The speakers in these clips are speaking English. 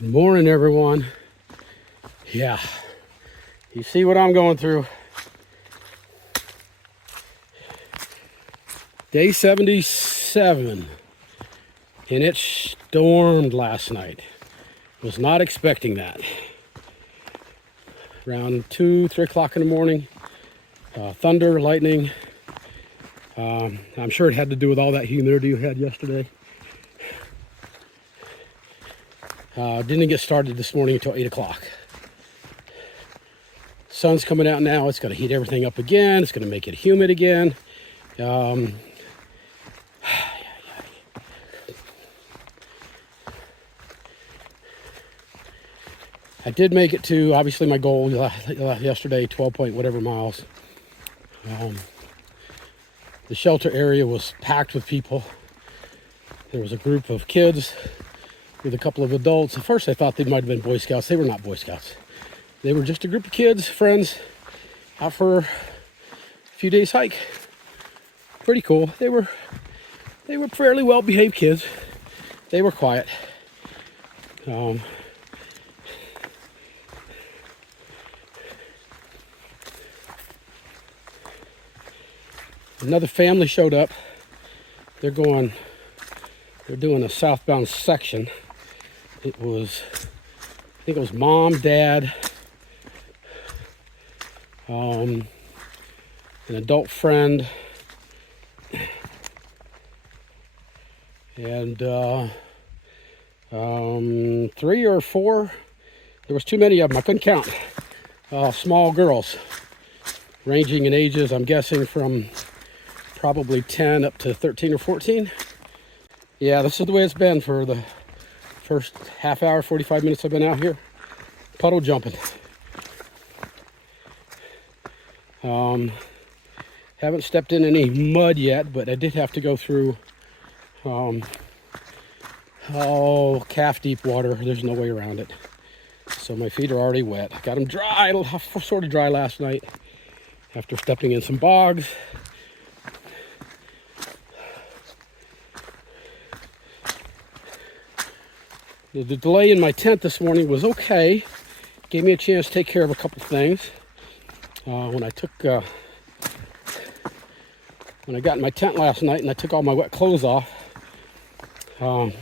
Good morning, everyone. Yeah, you see what I'm going through. Day 77, and it stormed last night. Was not expecting that. Around 2, 3 o'clock in the morning, thunder, lightning. I'm sure it had to do with all that humidity we had yesterday. Didn't get started this morning until 8 o'clock. Sun's coming out now. It's going to heat everything up again. It's going to make it humid again. I did make it to, obviously, my goal yesterday, 12 point whatever miles. The shelter area was packed with people. There was a group of kids with a couple of adults. At first I thought they might have been Boy Scouts. They were not Boy Scouts. They were just a group of kids, friends, out for a few days hike. Pretty cool. They were fairly well behaved kids. They were quiet. Another family showed up. They're doing a southbound section. I think it was mom, dad, an adult friend, and 3 or 4. There was too many of them. I couldn't count. Small girls, ranging in ages, I'm guessing from probably 10 up to 13 or 14. Yeah, this is the way it's been for the first half hour, 45 minutes I've been out here. Puddle jumping. Haven't stepped in any mud yet, but I did have to go through calf deep water. There's no way around it. So my feet are already wet. I got them dry, sort of dry last night after stepping in some bogs. The delay in my tent this morning was okay. Gave me a chance to take care of a couple things. When I got in my tent last night and I took all my wet clothes off, one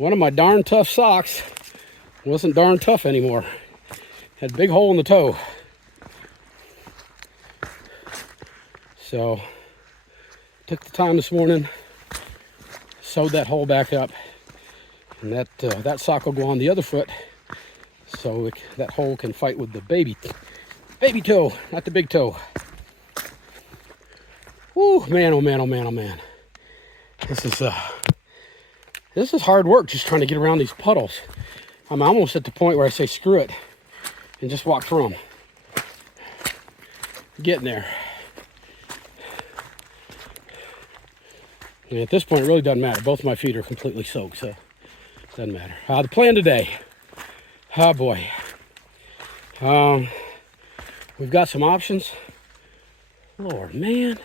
of my darn tough socks wasn't darn tough anymore. Had a big hole in the toe. So took the time this morning, sewed that hole back up. And that sock will go on the other foot, so that hole can fight with the baby toe, not the big toe. Woo, man, oh man, oh man, oh man. This is hard work, just trying to get around these puddles. I'm almost at the point where I say screw it and just walk through them. Getting there. And at this point, it really doesn't matter. Both my feet are completely soaked, so. Doesn't matter. The plan today. Oh boy. We've got some options. Lord, man.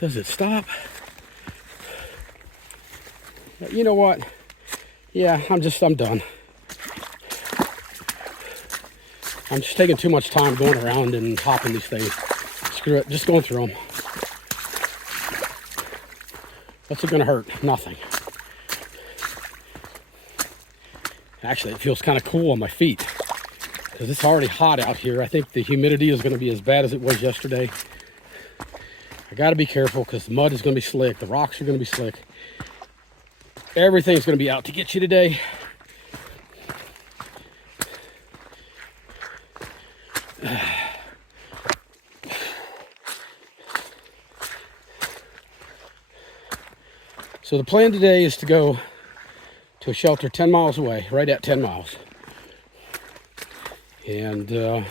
Does it stop? You know what? Yeah, I'm done. I'm just taking too much time going around and hopping these things. Screw it. Just going through them. What's it going to hurt? Nothing. Actually, it feels kind of cool on my feet because it's already hot out here. I think the humidity is going to be as bad as it was yesterday. I got to be careful because the mud is going to be slick. The rocks are going to be slick. Everything's going to be out to get you today. So the plan today is to go to a shelter 10 miles away, right at 10 miles. And that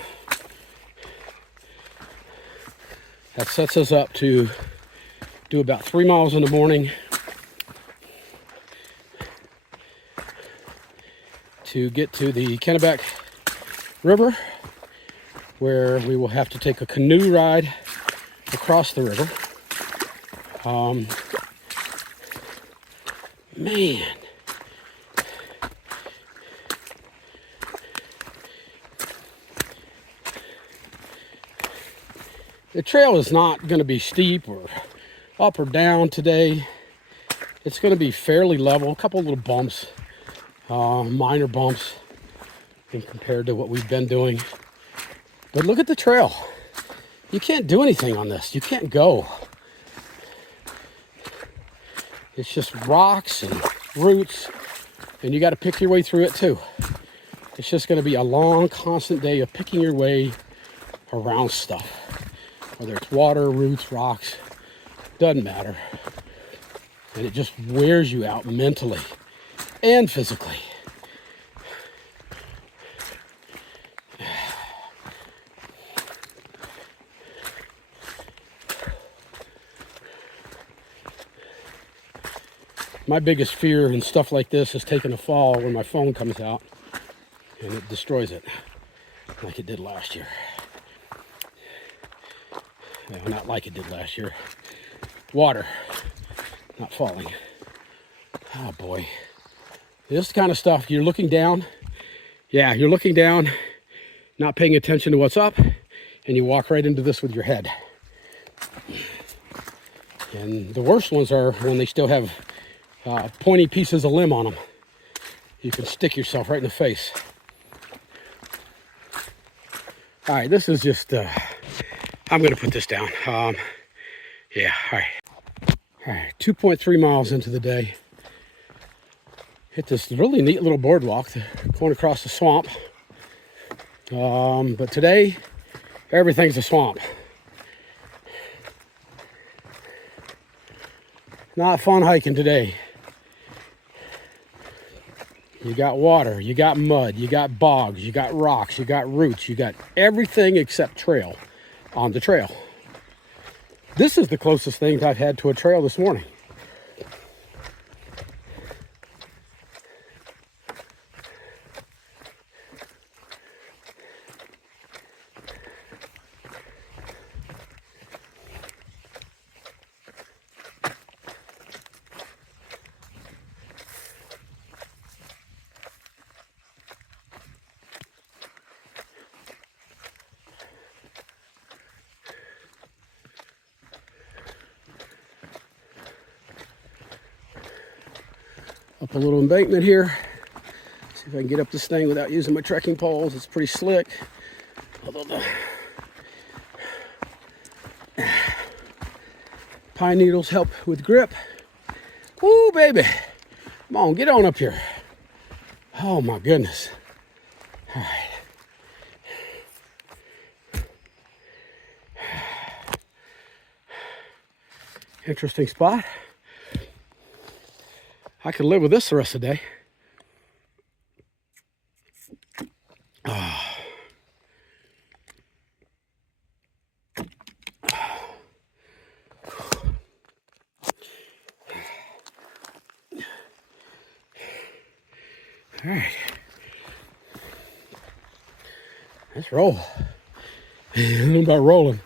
sets us up to do about 3 miles in the morning to get to the Kennebec River, where we will have to take a canoe ride across the river. Man. The trail is not going to be steep or up or down today. It's going to be fairly level, a couple little bumps, minor bumps in compared to what we've been doing. But look at the trail. You can't do anything on this. You can't go. It's just rocks and roots, and you got to pick your way through it too. It's just going to be a long, constant day of picking your way around stuff. Whether it's water, roots, rocks, doesn't matter. And it just wears you out mentally and physically. My biggest fear in stuff like this is taking a fall when my phone comes out and it destroys it, like it did last year. Well, not like it did last year. Water, not falling. Oh boy. This kind of stuff, you're looking down. Yeah, you're looking down, not paying attention to what's up, and you walk right into this with your head. And the worst ones are when they still have pointy pieces of limb on them. You can stick yourself right in the face. All right, this is just, I'm gonna put this down. Yeah, all right, 2.3 miles into the day. Hit this really neat little boardwalk going across the swamp. But today, everything's a swamp. Not fun hiking today. You got water, you got mud, you got bogs, you got rocks, you got roots, you got everything except trail on the trail. This is the closest thing I've had to a trail this morning. Up a little embankment here. See if I can get up this thing without using my trekking poles. It's pretty slick. Although the pine needles help with grip. Woo, baby. Come on, get on up here. Oh my goodness. All right. Interesting spot. I could live with this the rest of the day. Oh. All right. Let's roll. I don't know about rolling.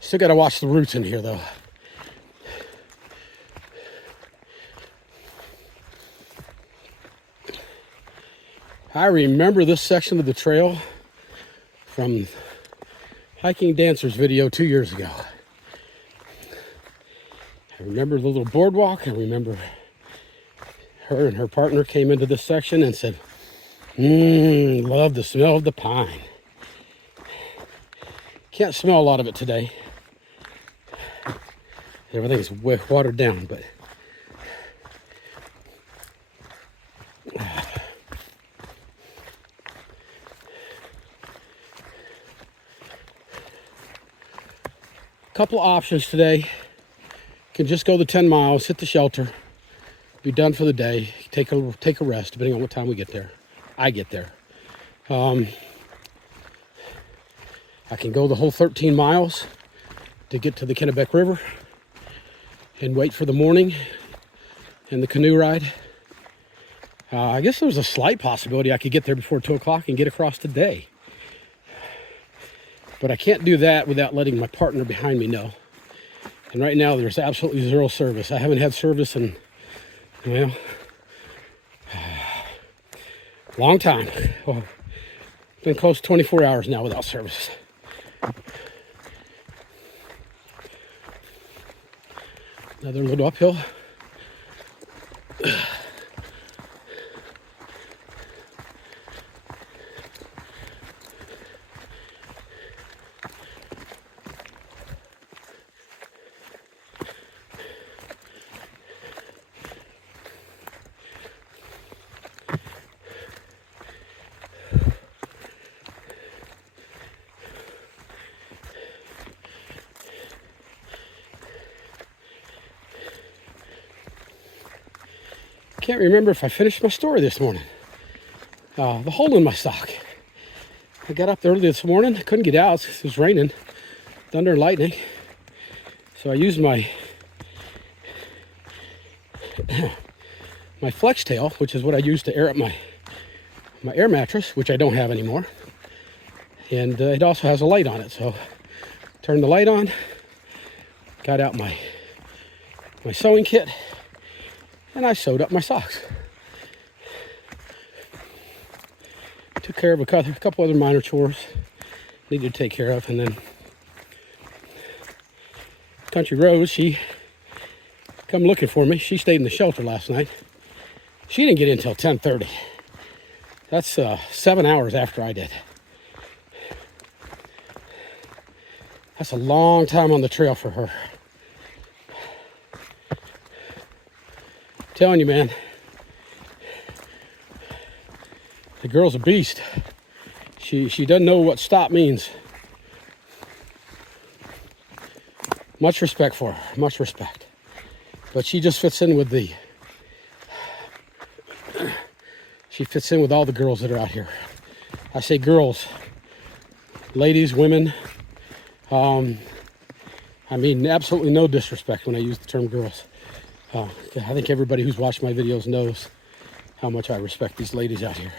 Still got to watch the roots in here, though. I remember this section of the trail from Hiking Dancer's video 2 years ago. I remember the little boardwalk. I remember her and her partner came into this section and said, love the smell of the pine. Can't smell a lot of it today. Everything's watered down, but couple of options today. Can just go the 10 miles, hit the shelter, be done for the day, take a rest, depending on what time we get there. I get there. I can go the whole 13 miles to get to the Kennebec River and wait for the morning and the canoe ride. I guess there's a slight possibility I could get there before 2 o'clock and get across today. But I can't do that without letting my partner behind me know. And right now there's absolutely zero service. I haven't had service in, well, long time. Well, been close to 24 hours now without service. Another little uphill. Can't remember if I finished my story this morning. The hole in my sock. I got up early this morning. I couldn't get out. It was raining, thunder and lightning. So I used my flex tail, which is what I use to air up my air mattress, which I don't have anymore. And it also has a light on it. So turned the light on, got out my sewing kit, and I sewed up my socks. Took care of a couple other minor chores needed to take care of, and then Country Rose, she come looking for me. She stayed in the shelter last night. She didn't get in until 10:30. That's 7 hours after I did. That's a long time on the trail for her. I'm telling you, man, the girl's a beast. She doesn't know what stop means. Much respect for her, much respect. But she just fits in with she fits in with all the girls that are out here. I say girls, ladies, women. I mean, absolutely no disrespect when I use the term girls. I think everybody who's watched my videos knows how much I respect these ladies out here.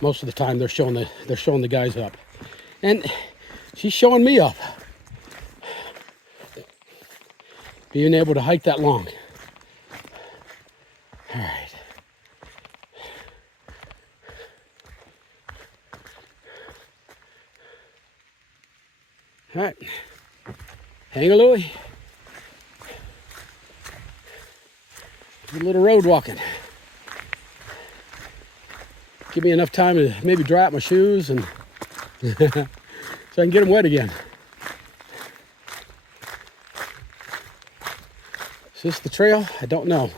Most of the time they're showing the guys up. And she's showing me up. Being able to hike that long. All right. All right. Hang-a-Louie. Do a little road walking. Give me enough time to maybe dry out my shoes and so I can get them wet again. Is this the trail? I don't know.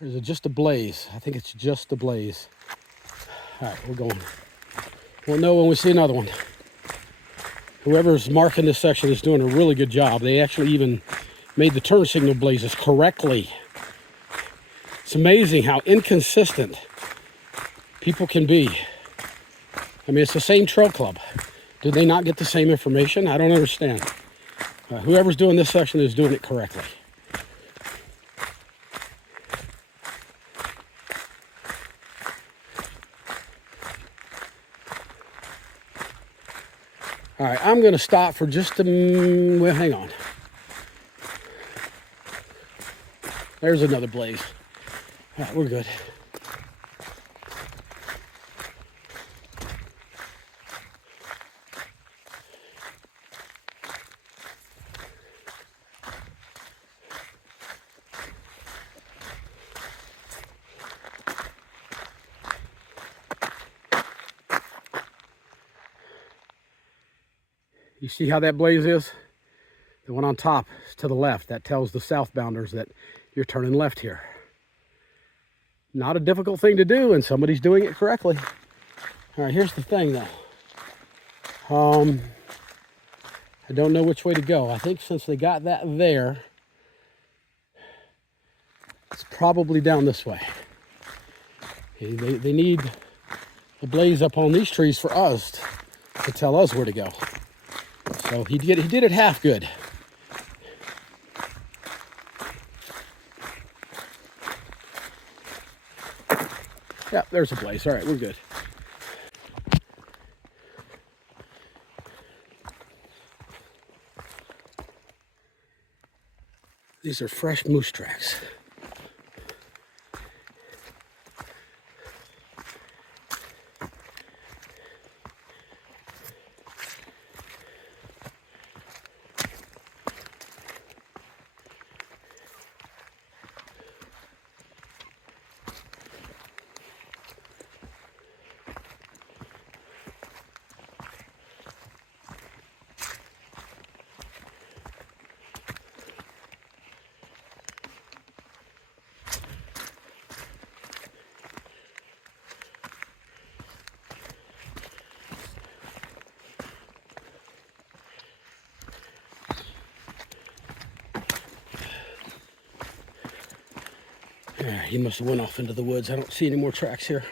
Or is it just a blaze? I think it's just a blaze. All right, we're going. We'll know when we see another one. Whoever's marking this section is doing a really good job. They actually even made the turn signal blazes correctly. It's amazing how inconsistent people can be. I mean, it's the same trail club. Did they not get the same information? I don't understand. Whoever's doing this section is doing it correctly. All right, I'm going to stop for just well, hang on. There's another blaze. All right, we're good. You see how that blaze is? The one on top is to the left. That tells the southbounders that you're turning left here. Not a difficult thing to do, and somebody's doing it correctly. All right, here's the thing though. I don't know which way to go. I think since they got that there, it's probably down this way. They need a blaze up on these trees for us to tell us where to go. So he did it half good. Yeah, there's a blaze. All right, we're good. These are fresh moose tracks. He must have went off into the woods. I don't see any more tracks here.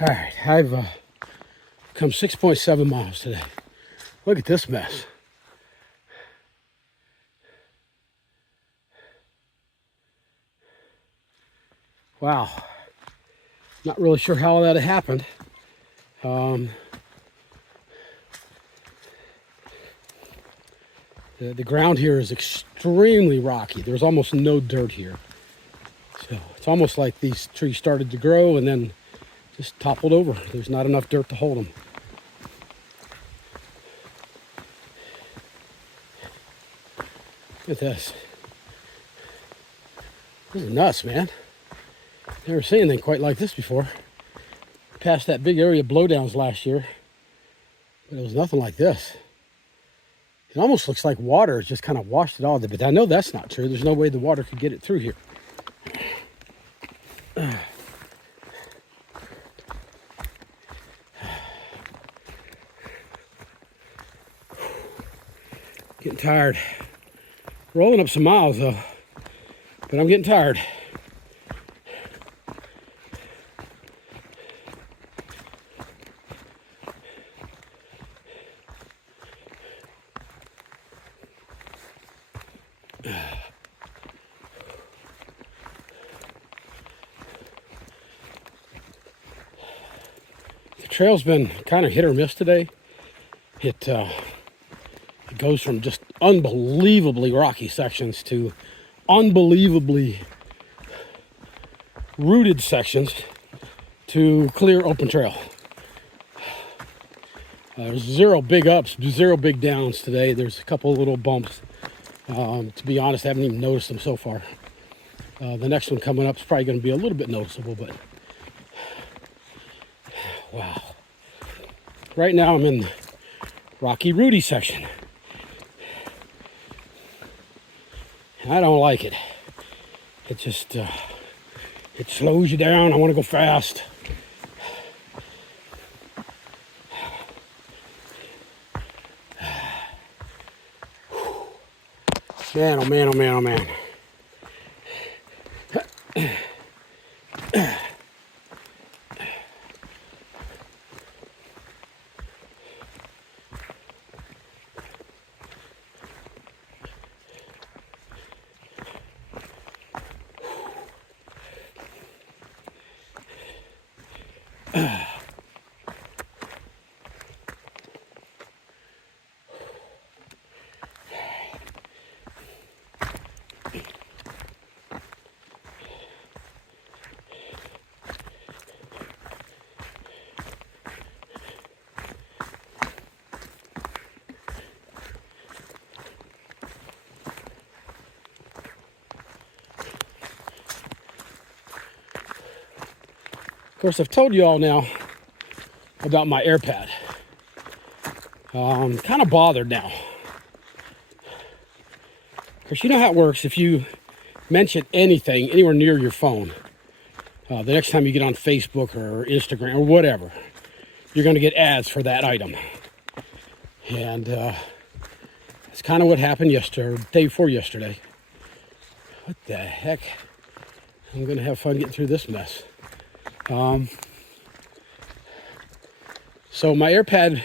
All right, I've come 6.7 miles today. Look at this mess. Wow. Not really sure how that happened. The ground here is extremely rocky. There's almost no dirt here. So it's almost like these trees started to grow and then just toppled over. There's not enough dirt to hold them. Look at this. This is nuts, man. Never seen anything quite like this before. Passed that big area of blowdowns last year, but it was nothing like this. It almost looks like water has just kind of washed it all, but I know that's not true. There's no way the water could get it through here. Getting tired. Rolling up some miles though, but I'm getting tired. The trail's been kind of hit or miss today. It goes from just unbelievably rocky sections to unbelievably rooted sections to clear open trail. There's 0 big ups, 0 big downs today. There's a couple of little bumps. To be honest, I haven't even noticed them so far. The next one coming up is probably going to be a little bit noticeable, but wow. Right now I'm in the rocky rooty section. I don't like it. It just, it slows you down. I want to go fast. Man, oh man, oh man, oh man. Of course, I've told you all now about my AirPad. I'm kind of bothered now. Because you know how it works. If you mention anything anywhere near your phone, the next time you get on Facebook or Instagram or whatever, you're going to get ads for that item. And that's kind of what happened yesterday, or the day before yesterday. What the heck? I'm going to have fun getting through this mess. So my AirPad,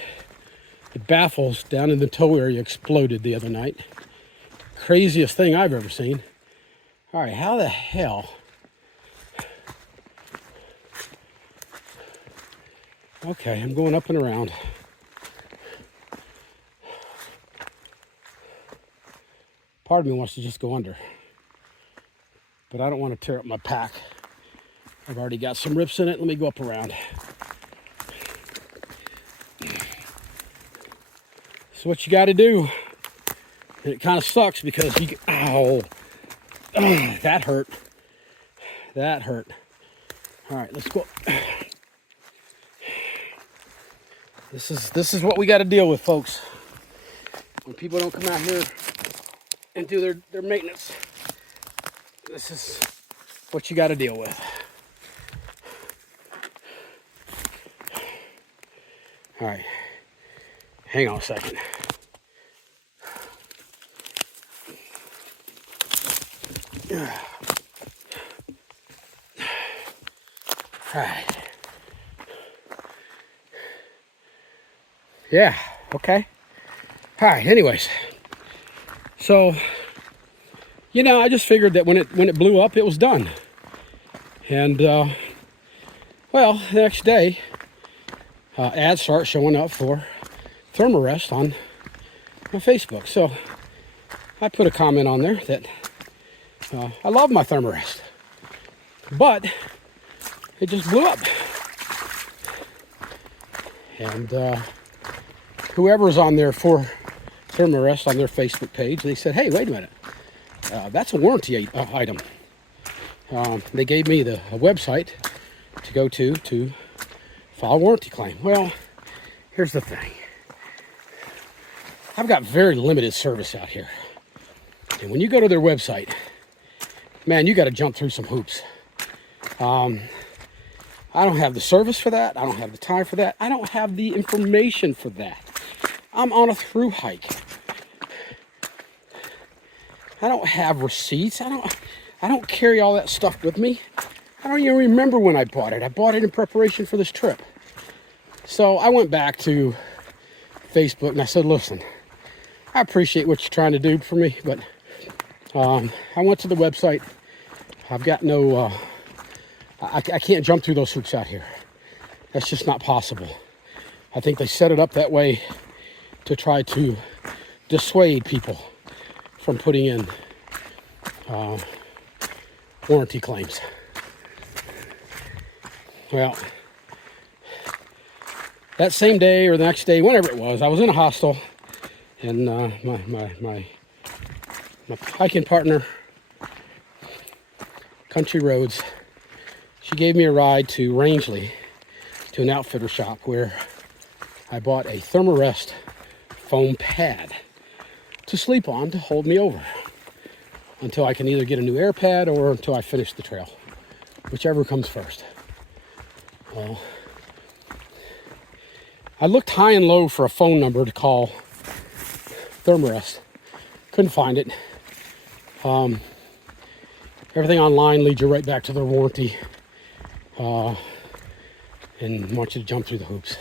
the baffles down in the toe area exploded the other night. Craziest thing I've ever seen. All right, how the hell? Okay, I'm going up and around. Part of me wants to just go under, but I don't want to tear up my pack. I've already got some rips in it. Let me go up around. That's what you got to do. And it kind of sucks because you, ow, that hurt. That hurt. All right, let's go. This is what we got to deal with, folks. When people don't come out here and do their maintenance, this is what you got to deal with. All right, hang on a second. All right. Yeah, okay. All right, anyways. So, you know, I just figured that when it blew up, it was done. And, well, the next day, ads start showing up for Thermarest on my Facebook. So, I put a comment on there that I love my Thermarest, but it just blew up. And whoever's on there for Thermarest on their Facebook page, they said, hey, wait a minute, that's a warranty item. They gave me a website to go to file a warranty claim. Well, here's the thing. I've got very limited service out here. And when you go to their website, man, you got to jump through some hoops. I don't have the service for that. I don't have the time for that. I don't have the information for that. I'm on a through hike. I don't have receipts. I don't carry all that stuff with me. I don't even remember when I bought it. I bought it in preparation for this trip. So I went back to Facebook and I said, listen, I appreciate what you're trying to do for me, but I went to the website. I've got no, I can't jump through those hoops out here. That's just not possible. I think they set it up that way to try to dissuade people from putting in warranty claims. Well, that same day or the next day, whenever it was, I was in a hostel, and my hiking partner, Country Roads, she gave me a ride to Rangeley, to an outfitter shop where I bought a Thermarest foam pad to sleep on to hold me over until I can either get a new air pad or until I finish the trail, whichever comes first. Well, I looked high and low for a phone number to call Thermarest. Couldn't find it. Everything online leads you right back to their warranty and wants you to jump through the hoops.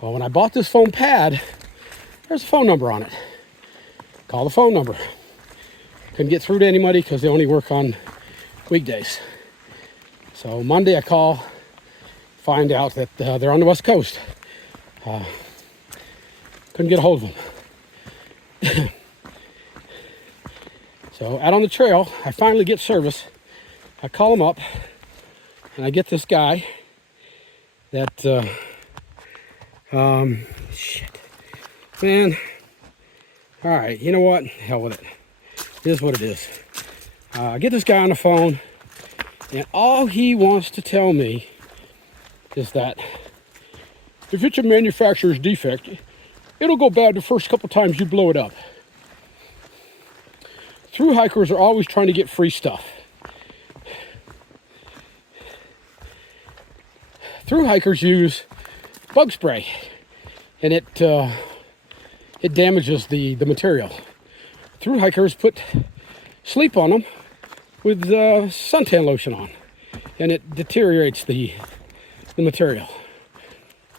Well, when I bought this foam pad, there's a phone number on it. Call the phone number. Couldn't get through to anybody because they only work on weekdays. So Monday I call, find out that they're on the West Coast. Couldn't get a hold of them. So out on the trail, I finally get service. I call them up, and I get this guy that, shit, man. All right, you know what? Hell with it. It is what it is. I get this guy on the phone, and all he wants to tell me is that if it's a manufacturer's defect, it'll go bad the first couple times you blow it up. Through hikers are always trying to get free stuff. Through hikers use bug spray, and it damages the material. Through hikers put sleep on them with suntan lotion on, and it deteriorates the material.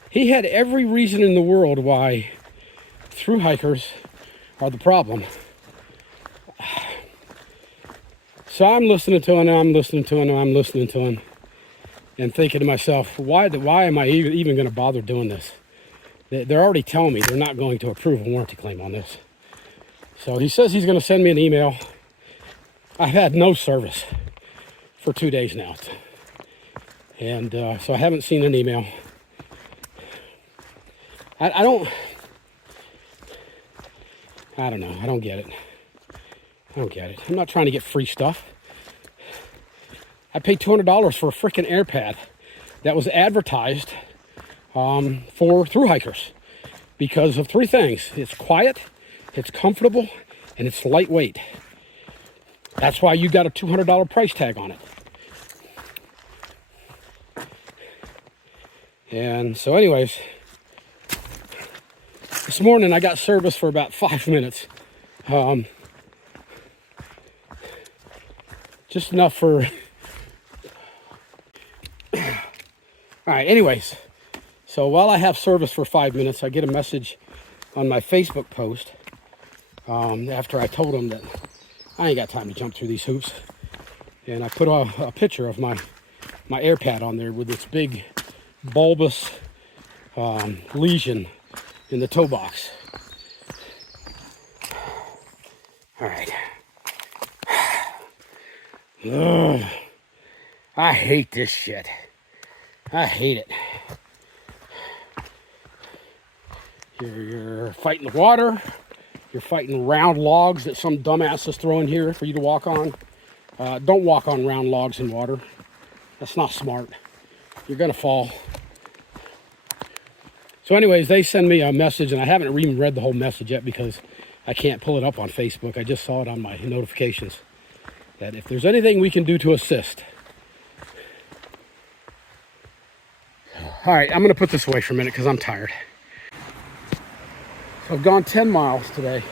He had every reason in the world why through hikers are the problem. So I'm listening to him, and thinking to myself, why am I even going to bother doing this? They're already telling me they're not going to approve a warranty claim on this. So he says he's going to send me an email. I've had no service for 2 days now. And so I haven't seen an email. I don't know. I don't get it. I'm not trying to get free stuff. I paid $200 for a freaking air pad that was advertised for thru hikers because of three things. It's quiet, it's comfortable, and it's lightweight. That's why you got a $200 price tag on it. And so anyways, this morning I got service for about 5 minutes. Just enough for... All right, anyways. So while I have service for 5 minutes, I get a message on my Facebook post after I told them that I ain't got time to jump through these hoops. And I put a picture of my AirPad on there with this big bulbous lesion in the toe box. All right. Ugh. I hate this shit. I hate it. You're fighting the water. You're fighting round logs that some dumbass is throwing here for you to walk on. Don't walk on round logs in water. That's not smart. You're gonna fall. So anyways, they send me a message, and I haven't even read the whole message yet because I can't pull it up on Facebook. I just saw it on my notifications. That if there's anything we can do to assist. All right, I'm gonna put this away for a minute because I'm tired. So I've gone 10 miles today.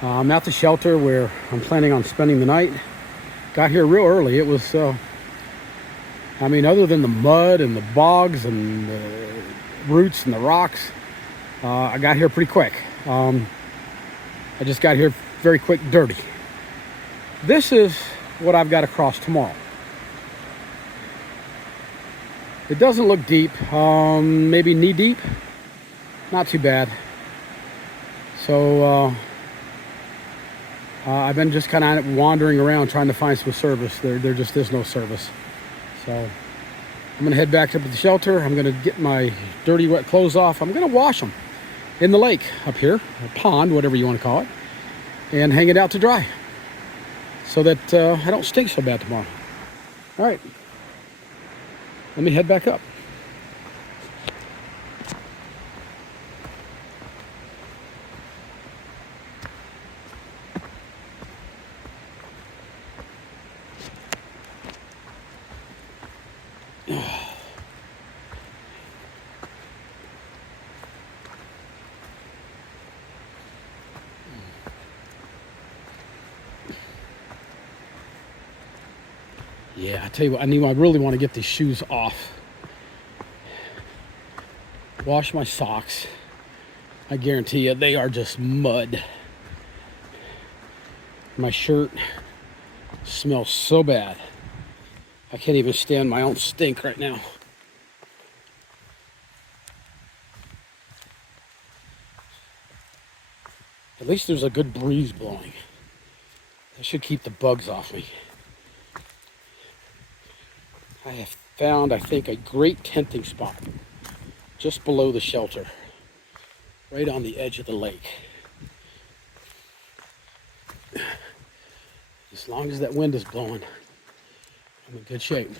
I'm at the shelter where I'm planning on spending the night. Got here real early. It was, I mean, other than the mud and the bogs and the roots and the rocks, I got here pretty quick. I just got here very quick, dirty. This is what I've got to cross tomorrow. It doesn't look deep, maybe knee deep. Not too bad. So I've been just kind of wandering around trying to find some service. There just is no service. So I'm going to head back up to the shelter. I'm going to get my dirty, wet clothes off. I'm going to wash them in the lake up here, or pond, whatever you want to call it, and hang it out to dry so that I don't stink so bad tomorrow. All right. Let me head back up. Yeah, I tell you what, I really want to get these shoes off. Wash my socks. I guarantee you, they are just mud. My shirt smells so bad. I can't even stand my own stink right now. At least there's a good breeze blowing. That should keep the bugs off me. I have found, I think, a great tenting spot just below the shelter, right on the edge of the lake. As long as that wind is blowing, I'm in good shape.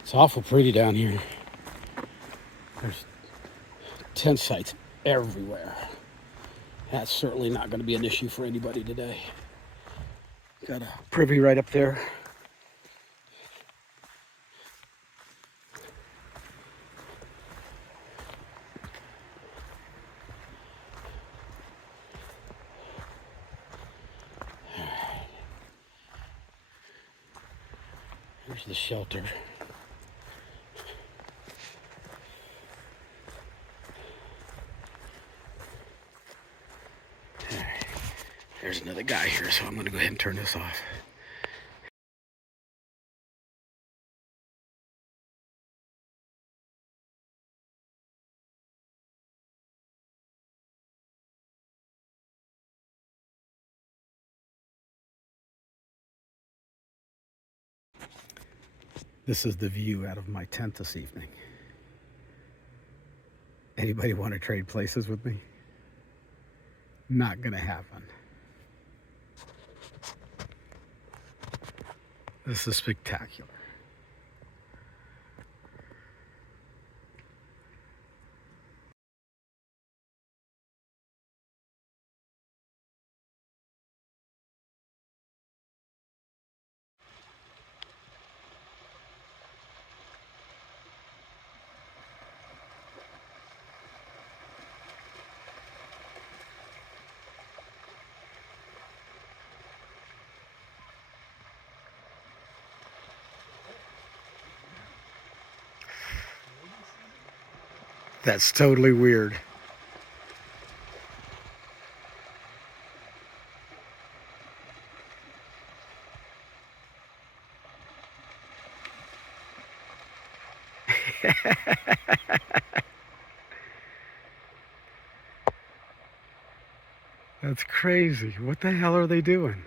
It's awful pretty down here. There's tent sites everywhere. That's certainly not going to be an issue for anybody today. Got a privy right up there. Here's the shelter. There's another guy here, so I'm going to go ahead and turn this off. This is the view out of my tent this evening. Anybody want to trade places with me? Not going to happen. This is spectacular. That's totally weird. That's crazy. What the hell are they doing?